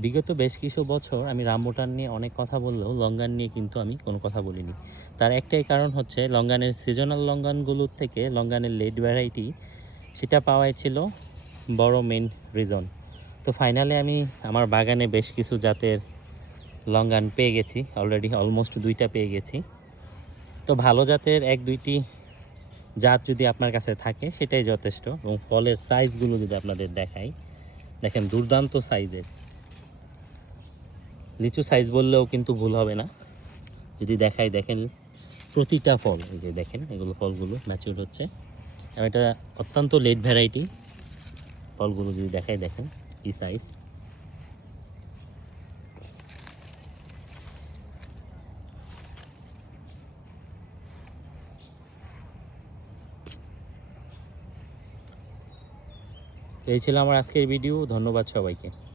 বিগত বেশ কিছু বছর আমি রামবুটান নিয়ে অনেক কথা বললেও লঙ্গান নিয়ে কিন্তু আমি কোনো কথা বলিনি। তার একটাই কারণ হচ্ছে লঙ্গানের সিজনাল লঙ্গানগুলোর থেকে লঙ্গানের লেট ভ্যারাইটি সেটা পাওয়াই ছিল বড় মেন রিজন। তো ফাইনালি আমি আমার বাগানে বেশ কিছু জাতের লঙ্গান পেয়ে গেছি, অলরেডি অলমোস্ট 2টা পেয়ে গেছি। তো ভালো জাতের 1-2টি জাত যদি আপনার কাছে থাকে সেটাই যথেষ্ট। এবং ফলের সাইজগুলো যদি আপনাদের দেখাই, দেখেন দুর্দান্ত সাইজের লিচু সাইজ বললেও কিন্তু ভুল হবে না যদি দেখাই। দেখেন প্রতিটা ফল, এই যে দেখেন এগুলো ফলগুলো ম্যাচিউর হচ্ছে এবং এটা অত্যন্ত লেট ভ্যারাইটি। ফলগুলো যদি দেখাই দেখেন কি সাইজ। এই ছিল আমার আজকের ভিডিও। ধন্যবাদ সবাইকে।